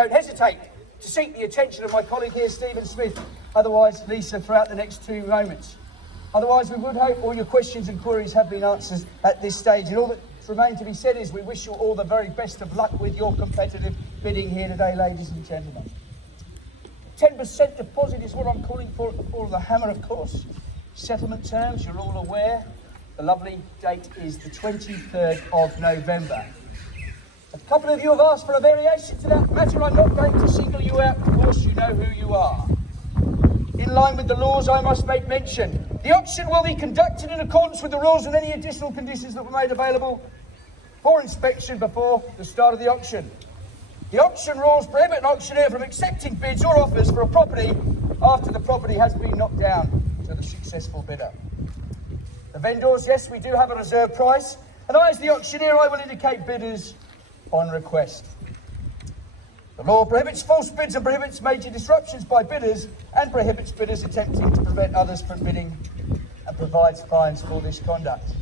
Don't hesitate to seek the attention of my colleague here, Stephen Smith, otherwise Lisa, throughout the next 2 moments. Otherwise, we would hope all your questions and queries have been answered at this stage. And all that remains to be said is we wish you all the very best of luck with your competitive bidding here today, ladies and gentlemen. 10% deposit is what I'm calling for at the fall of the hammer, of course. Settlement terms, you're all aware. The lovely date is the 23rd of November. A couple of you have asked for a variation to that matter. I'm not going to single you out. Of course, you know who you are. In line with the laws, I must make mention. The auction will be conducted in accordance with the rules and any additional conditions that were made available for inspection before the start of the auction. The auction rules prohibit an auctioneer from accepting bids or offers for a property after the property has been knocked down to the successful bidder. The vendors, yes, we do have a reserve price, and I, as the auctioneer, I will indicate bidders on request. The law prohibits false bids and prohibits major disruptions by bidders and prohibits bidders attempting to prevent others from bidding and provides fines for this conduct.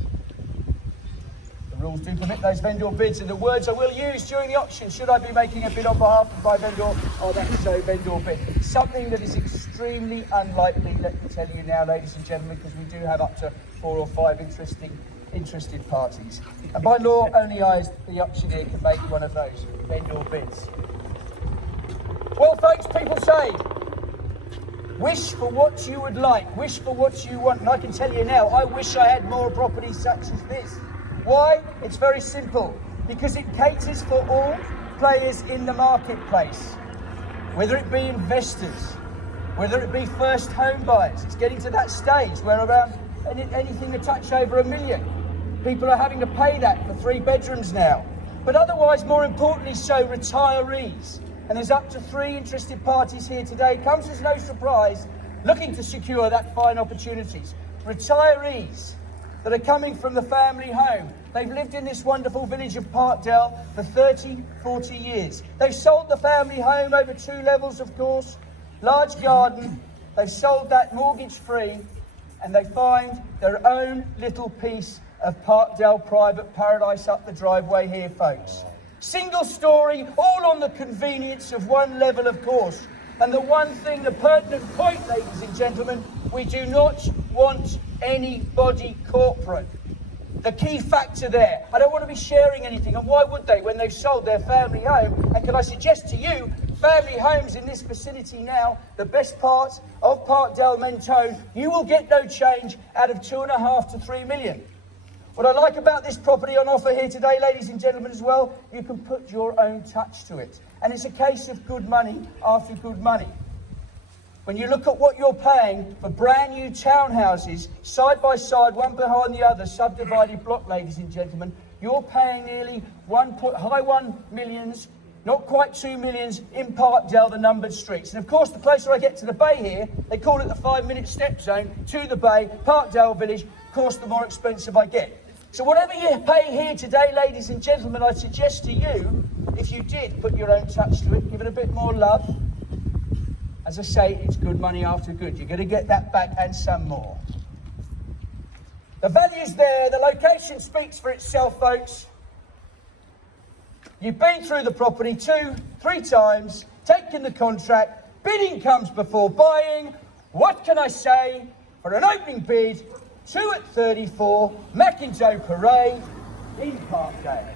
The rules do permit those vendor bids, and the words I will use during the auction should I be making a bid on behalf of my vendor are that so vendor bid. Something that is extremely unlikely, let me tell you now, ladies and gentlemen, because we do have up to 4 or 5 interested parties. And by law, only I, as the auctioneer, can make one of those vendor bids. Well, folks, people say, wish for what you would like, wish for what you want. And I can tell you now, I wish I had more properties such as this. Why? It's very simple. Because it caters for all players in the marketplace. Whether it be investors, whether it be first home buyers. It's getting to that stage where around anything a touch over $1 million. People are having to pay that for 3 bedrooms now. But otherwise, more importantly so, retirees. And there's up to 3 interested parties here today. Comes as no surprise, looking to secure that fine opportunities. Retirees that are coming from the family home. They've lived in this wonderful village of Parkdale for 30, 40 years. They've sold the family home over 2 levels, of course. Large garden. They've sold that mortgage-free, and they find their own little piece of Parkdale private paradise up the driveway here, folks. Single story, all on the convenience of 1 level, of course. And the one thing, the pertinent point, ladies and gentlemen, we do not want anybody corporate. The key factor there, I don't want to be sharing anything, and why would they when they've sold their family home? And can I suggest to you, family homes in this vicinity now, the best part of Parkdale, Mcindoe, you will get no change out of 2.5 to 3 million. What I like about this property on offer here today, ladies and gentlemen, as well, you can put your own touch to it. And it's a case of good money after good money. When you look at what you're paying for brand new townhouses, side by side, one behind the other, subdivided block, ladies and gentlemen, you're paying nearly high 1 millions, not quite 2 millions, in Parkdale, the numbered streets. And of course, the closer I get to the bay here, they call it the 5-minute step zone to the bay, Parkdale village, of course, the more expensive I get. So whatever you pay here today, ladies and gentlemen, I suggest to you, if you did put your own touch to it, give it a bit more love. As I say, it's good money after good. You're going to get that back and some more. The value's there. The location speaks for itself, folks. You've been through the property 2, 3 times, taken the contract, bidding comes before buying. What can I say? For an opening bid, 2 at 34, Mcindoe Parade in Parkdale.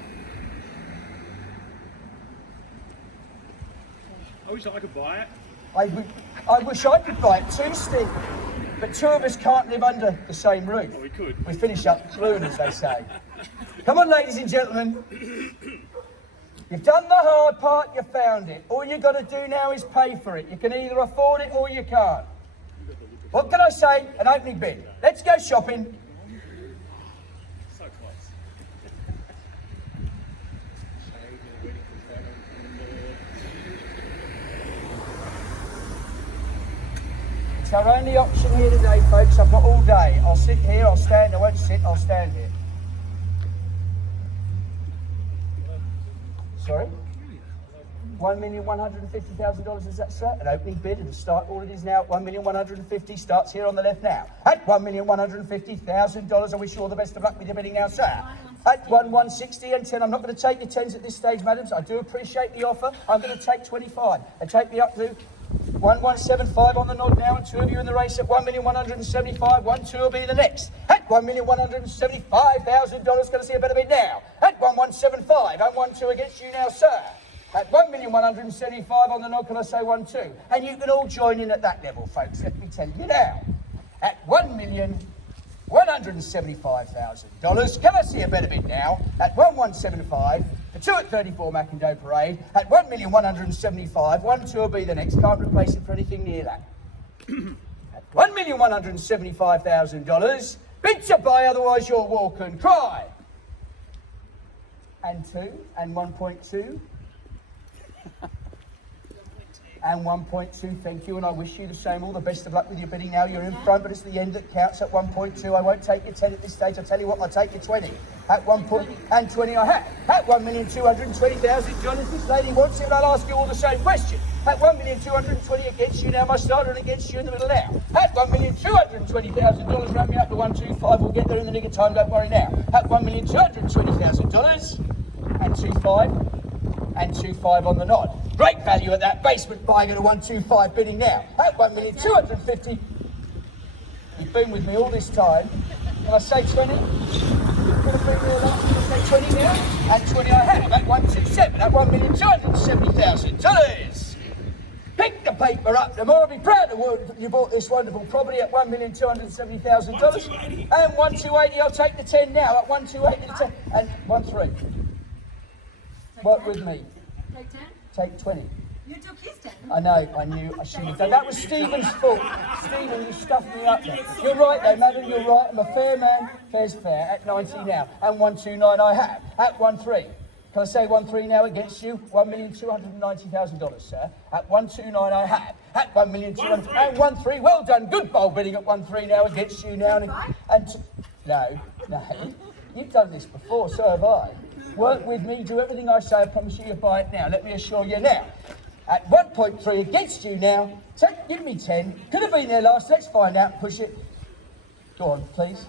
I wish I could buy it. I wish I could buy it too, Steve. But 2 of us can't live under the same roof. Oh, we could. We finish up fluent, as they say. Come on, ladies and gentlemen. You've done the hard part, you found it. All you've got to do now is pay for it. You can either afford it or you can't. What can I say? An opening bid. Let's go shopping. So close. It's our only option here today, folks. I've got all day. I'll sit here, I'll stand, I won't sit, I'll stand here. Sorry? $1,150,000, is that, sir? An opening bid, it'll start, all it is now, $1,150,000, starts here on the left now. At $1,150,000, I wish you all the best of luck with your bidding now, sir. At 1,160 and 10. I'm not going to take your 10s at this stage, madams. I do appreciate the offer. I'm going to take 25 and take me up to 1,175 on the nod now, and two of you in the race at 1,175. 1, 2 will be the next. At $1,175,000, going to see a better bid now. At 1,175 and 1, 2 against you now, sir. At 1,175 on the nod, can I say 1, 2? And you can all join in at that level, folks. Let me tell you now. At $1,175,000. Can I see a better bid now? At 1,175, the 2 at 34 Mcindoe Parade. At 1,175, 1, 2 will be the next. Can't replace it for anything near that. At $1,175,000. Bid to buy, otherwise you'll walk and cry. And 2, and 1.2. And 1.2, thank you, and I wish you the same. All the best of luck with your bidding now. You're in front, but it's the end that counts at 1.2. I won't take your 10 at this stage. I'll tell you what, I'll take your 20. At 1 point, and 20 I have. At $1,220,000, this lady wants it, and I'll ask you all the same question. At 1,220 against you now, my starter, and against you in the middle now. At $1,220,000, round me up to 125. We'll get there in the nick of time, don't worry now. At $1,220,000, and 25, and 25 on the nod. Great value at that basement buying at a 125 bidding now. At 1,250,000. You've been with me all this time. Can I say 20? Can I say 20 now? And 20 I have. At 127. At $1,270,000. Pick the paper up. The more I'll be proud of you bought this wonderful property at $1,270,000. And 1,280. I'll take the 10 now. At 1,280 the 10. And 1,3. What with me? Take 10? Take 20. You took his 10. I know, I knew I shouldn't have done. That was Stephen's fault. Stephen, you stuffed me up there. You're right though, madam, you're right. I'm a fair man, fair's fair. At 90 now. And 129 I have. At 13. Can I say 13 now against you? $1,290,000, sir. At 129 I have. At 1,200,000 and 13. Well done. Good bowl bidding at 13 now against you now. No. You've done this before, so have I. Work with me, do everything I say, I promise you buy it now. Let me assure you now. At 1.3 against you now, give me 10. Could have been there last, let's find out, push it. Go on, please.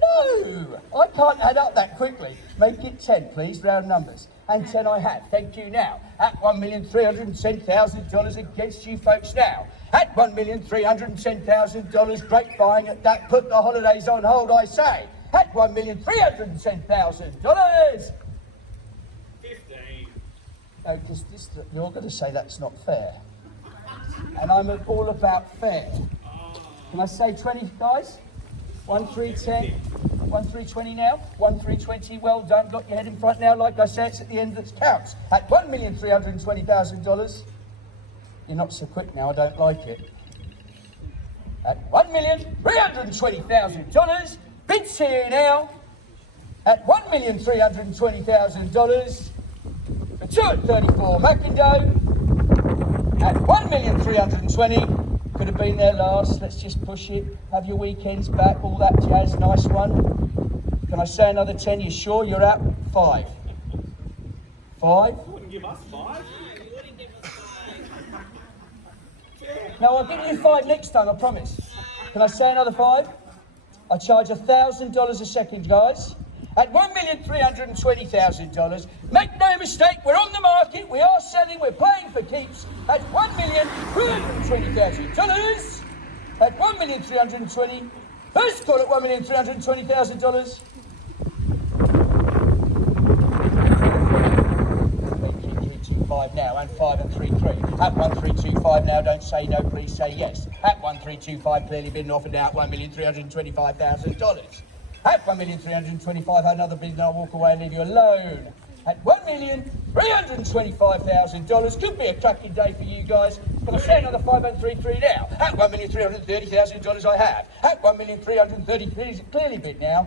No, I can't add up that quickly. Make it 10, please, round numbers. And 10 I have, thank you now. At $1,310,000 against you folks now. At $1,310,000, great buying at that, put the holidays on hold, I say. At $1,310,000. 15. No, because you're going to say that's not fair. And I'm all about fair. Can I say 20, guys? 1,310, 1,320 now, 1,320, well done, got your head in front now, like I said, it's at the end that counts. At $1,320,000, you're not so quick now, I don't like it. At $1,320,000, bids here now, at $1,320,000, the 2 at 34 Mcindoe, at $1,320,000, could have been there last, let's just push it, have your weekends back, all that jazz, nice one. Can I say another 10, you sure you're out? 5. 5? You wouldn't give us 5? No, I'll give you 5 next time, I promise. Can I say another 5? I charge $1,000 a second, guys. At $1,320,000, make no mistake, we're on the market, we are selling, we're paying for keeps. At $1,320,000. At $1,320,000. First call at $1,320,000. 325 now, and 5 and 3 3. At 1325 now, don't say no, please say yes. At 1325, clearly bidden offered now at $1,325,000. At $1,325,000, another bid, and I'll walk away and leave you alone. At $1,325,000, could be a cracking day for you guys. Can I say another 5 and 3 3 now? At $1,330,000 I have. At $1,330,000, clearly bid now.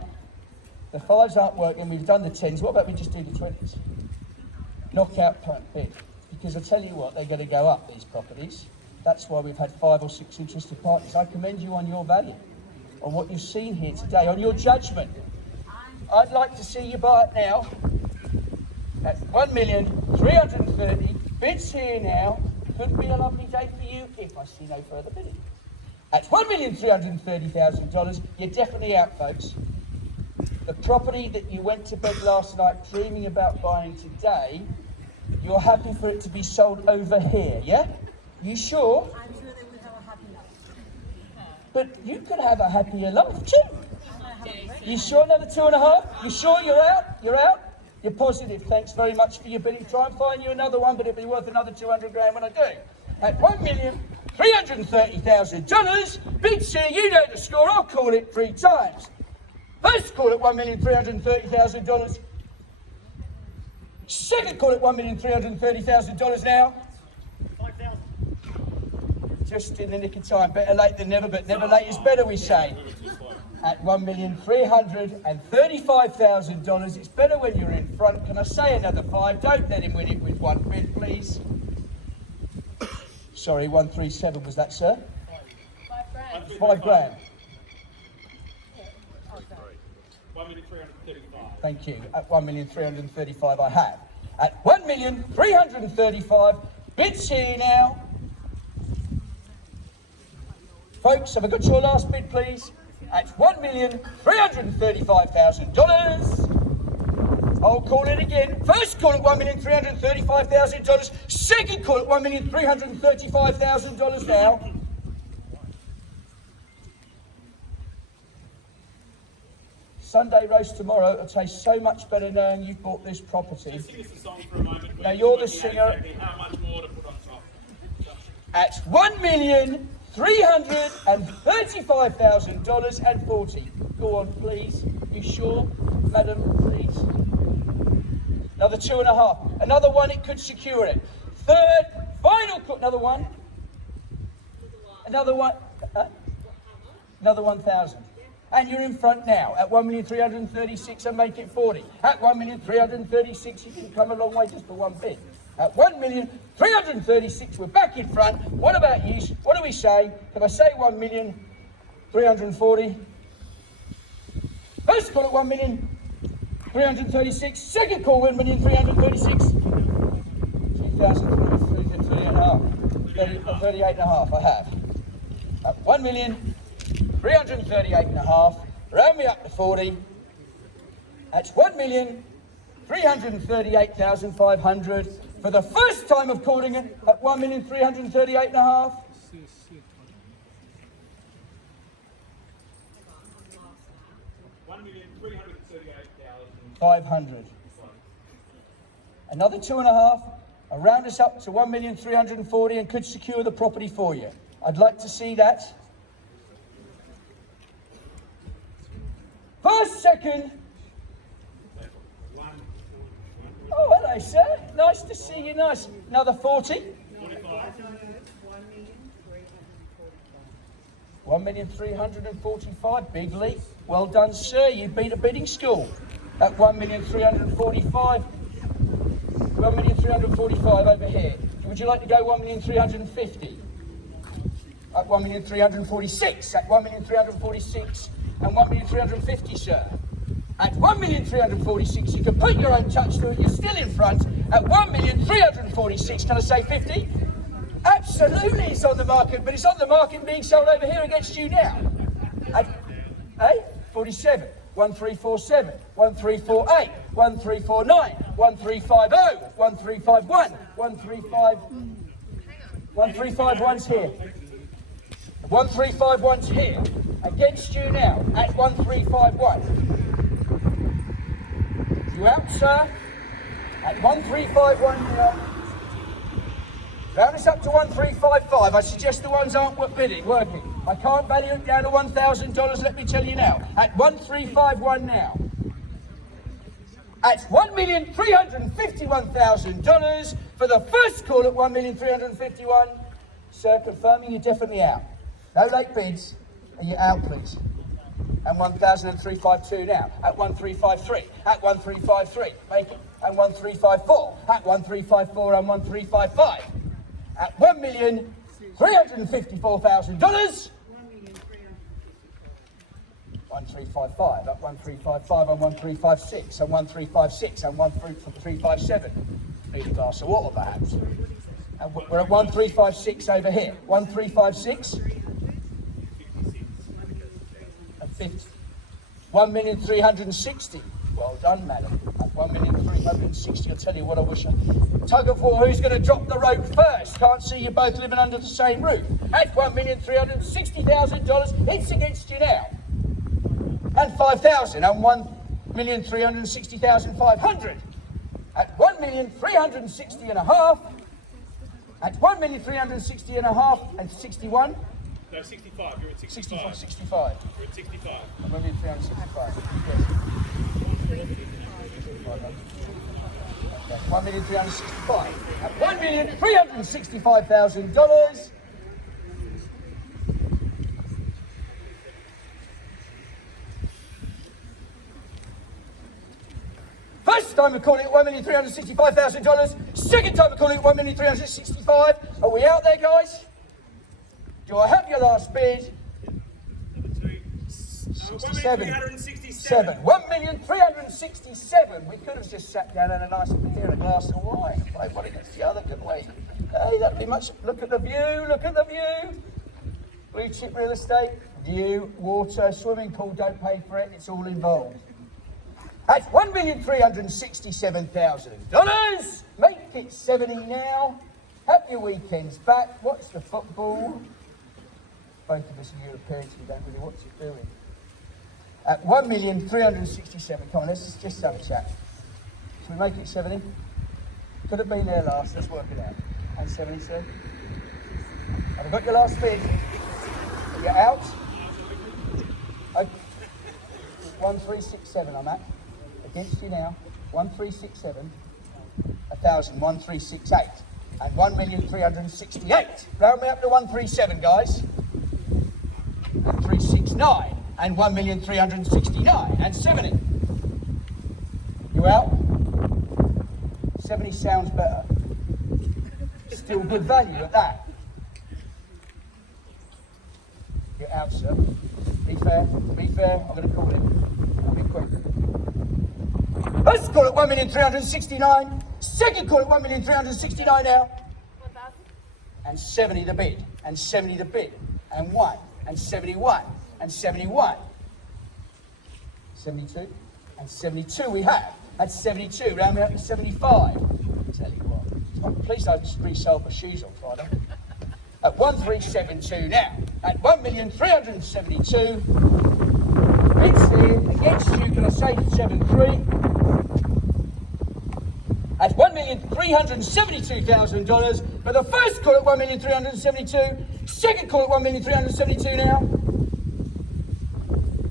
The 5s aren't working, we've done the 10s. What about we just do the 20s? Knockout punt bid. Because I tell you what, they're going to go up, these properties. That's why we've had 5 or 6 interested parties. I commend you on your value, on what you've seen here today, on your judgment. I'd like to see you buy it now. At $1,330,000. Bids here now. Could be a lovely day for you if I see no further bidding. At $1,330,000, you're definitely out, folks. The property that you went to bed last night dreaming about buying today, you're happy for it to be sold over here, yeah? You sure? I'm sure they would have a happy life. But you could have a happier life too. You sure another 2.5? You sure you're out? You're out? You're positive. Thanks very much for your bidding. Try and find you another one, but it'll be worth another 200 grand when I do. At $1,330,000, bids here, you know the score. I'll call it 3 times. First call at $1,330,000. Second call at $1,330,000 now. 5,000. Just in the nick of time. Better late than never, but never late is better, we say. At $1,335,000. It's better when you're in front. Can I say another 5? Don't let him win it with 1 bid, please. Sorry, 137 was that, sir? 5 grand. 1,335,000. Thank you. At 1,335,000 I have. At 1,335,000, bids here now. Folks, have I got your last bid, please? At $1,335,000. I'll call it again. First call at $1,335,000. Second call at $1,335,000 now. Sunday roast tomorrow will taste so much better knowing you bought this property. Sing us a song for a moment. Now you're the Working out singer. exactly how much more to put on top. At $1,335,000.40. Go on, please. You sure, madam, please? Another 2.5. Another one, it could secure it. Third, final call. Another one. Another one. Another 1,000. And you're in front now at 1,336,000 and make it 40. At 1,336,000, you can come a long way just for 1 bid. At 1,336,000, we're back in front. What about you? What do we say? If I say 1,340,000, first call at 1,336,000, second call 1,336,000. 38.5, I have. At 1,338,500, round me up to 40. That's 1,338,500 for the first time of calling it at 1,338,500. 500. Another 2.5, and round us up to 1,340,000 and could secure the property for you. I'd like to see that. First, second. Oh, hello, sir. Nice to see you. Nice. Another 40. 1,345,000. Big leap. Well done, sir. You beat a bidding school. At 1,345,000. 1,345,000 over here. Would you like to go 1,350,000? At 1,346,000. At 1,346,000 and 1,350,000, sir. At 1,346,000, you can put your own touch to it. You're still in front. At 1,346,000, can I say 50? Absolutely, it's on the market, but it's on the market being sold over here against you now. At 47, 1,347, 1,348, 1,349, 1,350, 1,351, 1,351's here. 1,351's here. Against you now at 1,351. You out, sir? At 1,351 now. Round us up to 1,355. I suggest the ones aren't working. I can't value it down to $1,000, let me tell you now. At 1,351 now. At $1,351,000 for the first call at 1,351,000. Sir, confirming you're definitely out. No late bids, and you're out, please. And 1,352 now. At 1,353. At 1,353. Make it. And 1,354. At 1,354 and 1,355. At $1,354,000. 1,355. At 1,355 and 1,356 and 1,356 and 1,357. Need a glass of water, perhaps. And we're at 1,356 over here. 1,356. And 50. 1,360,000. Well done, madam. At 1,360,000. I'll tell you what, I wish I... Tug of war, who's going to drop the rope first? Can't see you both living under the same roof. At $1,360,000, it's against you now. And 5,000, and 1,360,500. At 1,360,500. At 1,360,500 and 61. No, 65. You're at 65. 65. You're at 65. 1,365. Yes. 1,365,000. At $1,365,000. First time we're calling it $1,365,000. Second time we're calling it $1,365,000. Are we out there, guys? Do I have your last bid? Number 2. 1,367,000. 1,367,000. We could have just sat down and had a nice beer and a glass of wine. Played one against the other, couldn't we? Hey, that'd be much. Look at the view. Look at the view. Blue chip real estate. View, water, swimming pool. Don't pay for it. It's all involved. At $1,367,000. Make it 70 now. Have your weekends back. Watch the football. Both of us are Europeans. We don't really watch it, do we? At $1,367,000. Come on, let's just have a chat. Should we make it 70? Could have been there last. Let's work it out. And 70, sir. Have I got your last bid? Are you out? 1,367 I'm at. Against you now. 1,367. 1,000. 1,368. And 1,368,000. Round me up to 137, guys. And 369. And 1,369,000. And 70. You out? 70 sounds better. Still good value at that. You're out, sir. Be fair. Be fair. I'm going to call him. I'll be quick. Let's call it 1,369,000. Second call it 1,369,000 now. And 70 the bid. And 70 the bid. And 1. And 71. And 71. 72. And 72 we have. That's 72. Round me up to 75. Tell you what. Please don't resell my shoes on Friday. At 1,372 now. At 1,372,000. It's here against you. Can I say 73? At $1,372,000. But the first call at 1,372,000. Second call at 1,372,000 now.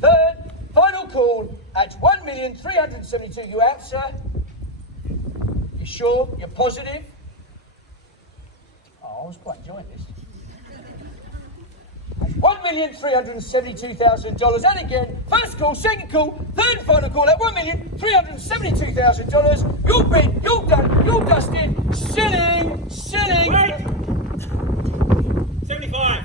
Third, final call at 1,372,000. You out, sir? You sure? You're positive? Oh, I was quite enjoying this. $1,372,000. And again, first call, second call, third and final call at $1,372,000. You've been, you've done, you've dusted. Silly, silly. Wait! 75.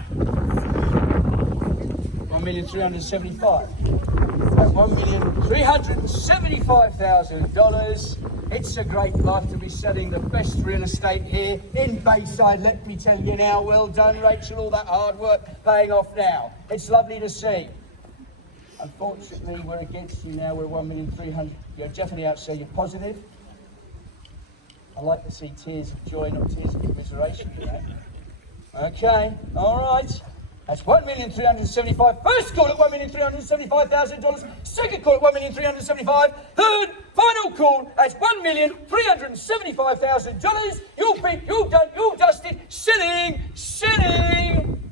1,375,000. At $1,375,000. It's a great life to be selling the best real estate here in Bayside. Let me tell you now, well done, Rachel, all that hard work paying off now. It's lovely to see. Unfortunately, we're against you now. We're 1,300,000. You're definitely out, so you're positive. I like to see tears of joy, not tears of commiseration, you know. Okay, all right. That's 1,375,000. First call at $1,375,000. Second call at $1,375,000. Third, final call at $1,375,000. You've been, you've done, you've dusted. Selling, selling.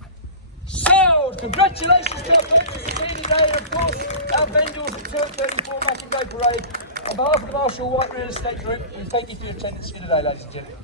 Sold. Congratulations to our purchasers here today, and of course our vendors at Turn 34 Mcindoe Parade. On behalf of the Marshall White Real Estate Group, we thank you for your attendance here today, ladies and gentlemen.